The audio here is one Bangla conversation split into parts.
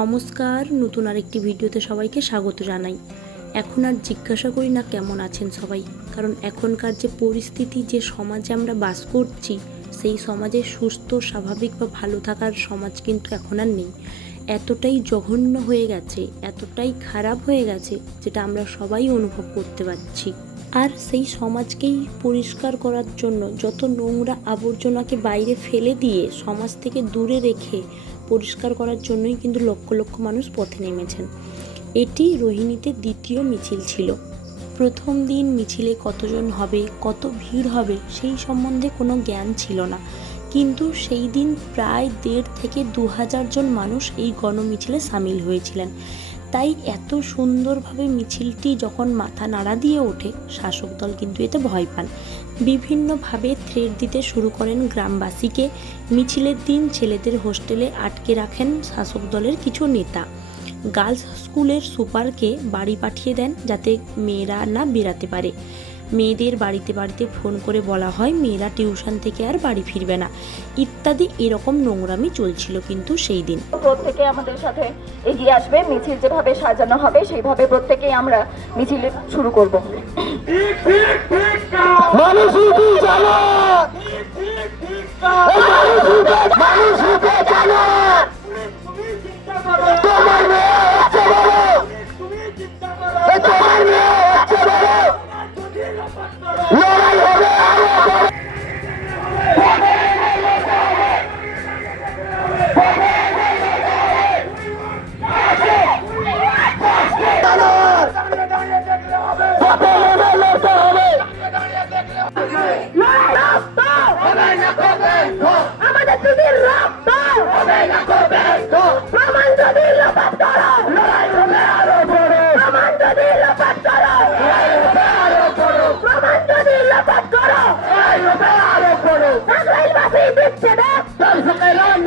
নমস্কার, নতুন আরেকটি ভিডিওতে সবাইকে স্বাগত জানাই। এখন আর জিজ্ঞাসা করি না কেমন আছেন সবাই, কারণ এখনকার যে পরিস্থিতি, যে সমাজে আমরা বাস করছি, সেই সমাজে সুস্থ, স্বাভাবিক বা ভালো থাকার সমাজ কিন্তু এখন আর নেই। এতটাই জঘন্য হয়ে গেছে, এতটাই খারাপ হয়ে গেছে, যেটা আমরা সবাই অনুভব করতে পারছি। আর সেই সমাজকেই পরিষ্কার করার জন্য যত নোংরা আবর্জনাকে বাইরে ফেলে দিয়ে সমাজ থেকে দূরে রেখে পরিষ্কার করার জন্যই কিন্তু লক্ষ লক্ষ মানুষ পথে নেমেছেন। এটি রোহিণীতে দ্বিতীয় মিছিল ছিল। প্রথম দিন মিছিলে কতজন হবে, কত ভিড় হবে, সেই সম্বন্ধে কোনো জ্ঞান ছিল না। কিন্তু সেই দিন প্রায় দেড় থেকে দু হাজার জন মানুষ এই গণমিছিলে সামিল হয়েছিলেন। তাই এত সুন্দরভাবে মিছিলটি যখন মাথা নাড়া দিয়ে ওঠে, শাসক দল কিন্তু এতে ভয় পান। বিভিন্নভাবে থ্রেড দিতে শুরু করেন গ্রামবাসীকে। মিছিলের দিন ছেলেদের হোস্টেলে আটকে রাখেন শাসক দলের কিছু নেতা। গার্লস স্কুলের সুপারকে বাড়ি পাঠিয়ে দেন যাতে মেয়েরা না বেরাতে পারে। মেয়েদের বাড়িতে বাড়িতে ফোন করে বলা হয় মেয়েরা টিউশন থেকে আর বাড়ি ফিরবে না। ইত্যাদি এরকম নোংরামি চলছিল কিন্তু সেই দিন। প্রত্যেকে আমাদের সাথে এগিয়ে আসবে মিছিল যেভাবে সাজানো হবে সেইভাবে প্রত্যেকেই আমরা মিছিল শুরু করব। মানুষ আমাদের দিদির রক্ত হবে না করবে প্রমাণ যদি লোপাট করো লড়াই হবে আরও বড় প্রমাণ যদি লোপাট করো লড়াই হবে আরও বড় প্রমাণ যদি লোপাট করো লড়াই হবে আরও বড় বাংলাদেশবাসী দিচ্ছে না তোর সঙ্গে রাম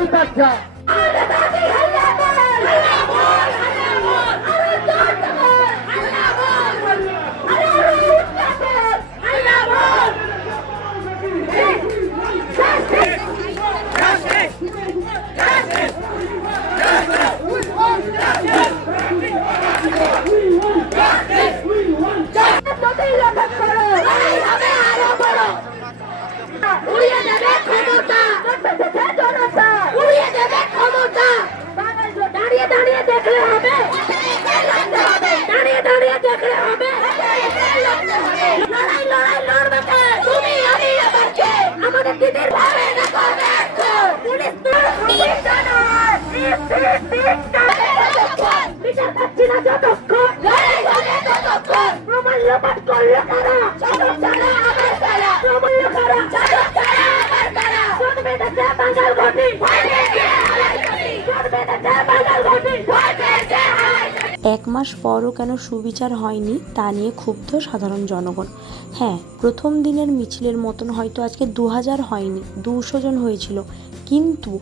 দেখলে হবে লড়াই লড়াই লড়বে? তুমি আমি আবার কে? আমাদের দিদির ভাবে না করবে? পুলিশ। বিচার পাচ্ছি না যতক্ষণ লড়াই হবে ততক্ষণ প্রমাণ লোপাট করলে কারা চাদর ছাড়া আবার কারা প্রমাণ কারা চাদর ছাড়া আবার কারা চোট বেঁধেছে বাঙাল ঘটি ঘটি চোট বেঁধেছে বাঙাল ঘটি ভয় পেয়েছে হালাই ঘটি এক মাস পরও কেন সুবিচার হয়নি তা নিয়ে ক্ষুব্ধ সাধারণ জনগণ। হ্যাঁ প্রথম দিনের মিছিলের মতন হয়তো আজকে দু হাজার হয়নি, দুশো জন হয়েছিল। কিন্তু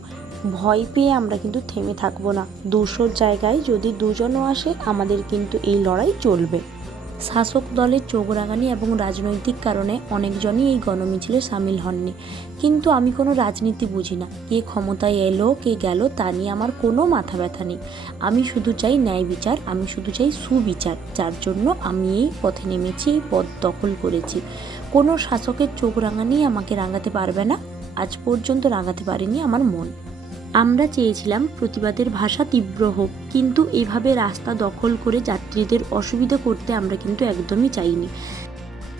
ভয় পেয়ে আমরা কিন্তু থেমে থাকব না। দুশোর জায়গায় যদি দুজনও আসে, আমাদের কিন্তু এই লড়াই চলবে। শাসক দলের চোখ রাগানি এবং রাজনৈতিক কারণে অনেকজনই এই গণমিছিলে সামিল হননি। কিন্তু আমি কোনো রাজনীতি বুঝি না। কে ক্ষমতায় এলো, কে গেল, তা নিয়ে আমার কোনো মাথা ব্যথা নেই। আমি শুধু চাই ন্যায় বিচার, আমি শুধু চাই সুবিচার। যার জন্য আমি এই পথে নেমেছি, এই পথ দখল করেছি। কোনো শাসকের চোখ রাঙানি আমাকে রাঙাতে পারবে না। আজ পর্যন্ত রাঙাতে পারেনি আমার মন। আমরা চেয়েছিলাম প্রতিবাদের ভাষা তীব্র হোক, কিন্তু এভাবে রাস্তা দখল করে যাত্রীদের অসুবিধা করতে আমরা কিন্তু একদমই চাইনি।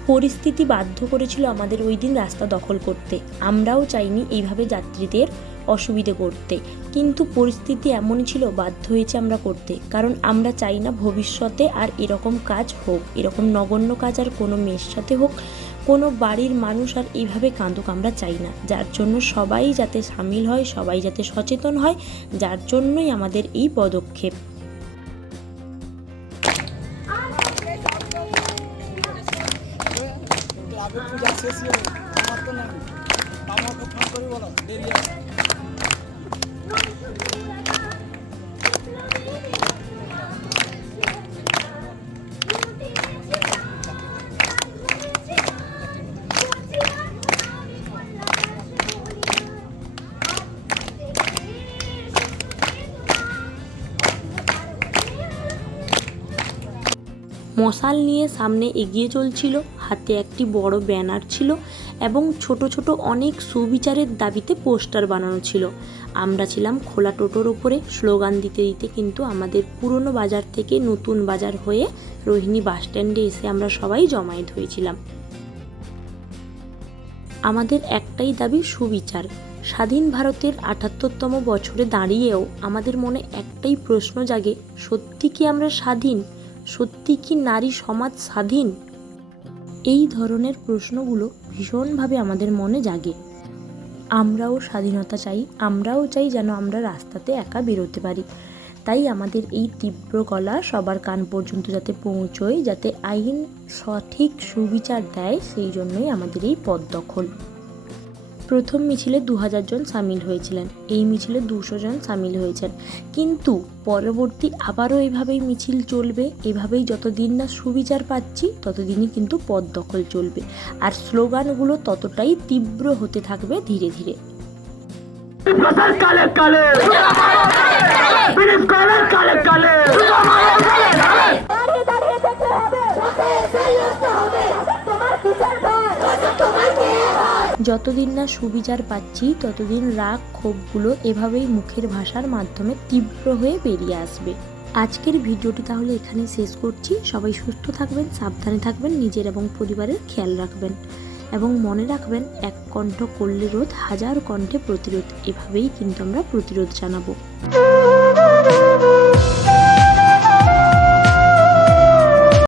পরিস্থিতি বাধ্য করেছিল আমাদের ওই দিন রাস্তা দখল করতে। আমরাও চাইনি এইভাবে যাত্রীদের অসুবিধে করতে। কিন্তু পরিস্থিতি এমনই ছিল, বাধ্য হয়েছে আমরা করতে। কারণ আমরা চাই না ভবিষ্যতে আর এরকম কাজ হোক, এরকম নগণ্য কাজ আর কোনো মেয়ের সাথে হোক কোনো বাড়ির মানুষ আর এইভাবে কাঁদুক আমরা চাই না। যার জন্য সবাই যাতে সামিল হয়, সবাই যাতে সচেতন হয়, যার জন্যই আমাদের এই পদক্ষেপ। আমার তো ফোন করি বলো, দেরি মশাল নিয়ে সামনে এগিয়ে চলছিল। হাতে একটি বড় ব্যানার ছিল এবং ছোট ছোট অনেক সুবিচারের দাবিতে পোস্টার বানানো ছিল। আমরা ছিলাম খোলা টোটোর ওপরে স্লোগান দিতে দিতে কিন্তু আমাদের পুরনো বাজার থেকে নতুন বাজার হয়ে রোহিণী বাস স্ট্যান্ডে এসে আমরা সবাই জমায়েত হয়েছিলাম। আমাদের একটাই দাবি সুবিচার। স্বাধীন ভারতের আটাত্তরতম বছরে দাঁড়িয়েও আমাদের মনে একটাই প্রশ্ন জাগে, সত্যি কি আমরা স্বাধীন? সত্যি কি নারী সমাজ স্বাধীন? এই ধরনের প্রশ্নগুলো ভীষণভাবে আমাদের মনে জাগে। আমরাও স্বাধীনতা চাই, আমরাও চাই যেন আমরা রাস্তাতে একা বেরোতে পারি। তাই আমাদের এই তীব্র গলা সবার কান পর্যন্ত যাতে পৌঁছয়, যাতে আইন সঠিক সুবিচার দেয়, সেই জন্যই আমাদের এই পদ দখল। প্রথম মিছিলে দু হাজার জন সামিল হয়েছিলেন। এই মিছিলে দুশো জন সামিল হয়েছেন। কিন্তু পরবর্তী আবারও এভাবেই মিছিল চলবে এভাবেই যতদিন না সুবিচার পাচ্ছি ততদিনই কিন্তু পদ দখল চলবে। আর স্লোগানগুলো ততটাই তীব্র হতে থাকবে ধীরে ধীরে। কালে কালে কালে কালে যতদিন না সুবিচার পাচ্ছি, ততদিন রাগ ক্ষোভগুলো এভাবেই মুখের ভাষার মাধ্যমে তীব্র হয়ে বেরিয়ে আসবে। আজকের ভিডিওটি তাহলে এখানে শেষ করছি। সবাই সুস্থ থাকবেন, সাবধানে থাকবেন, নিজের এবং পরিবারের খেয়াল রাখবেন। এবং মনে রাখবেন, এক কণ্ঠ করলে রোধ, হাজার কণ্ঠে প্রতিরোধ। এভাবেই কিন্তু আমরা প্রতিরোধ জানাব।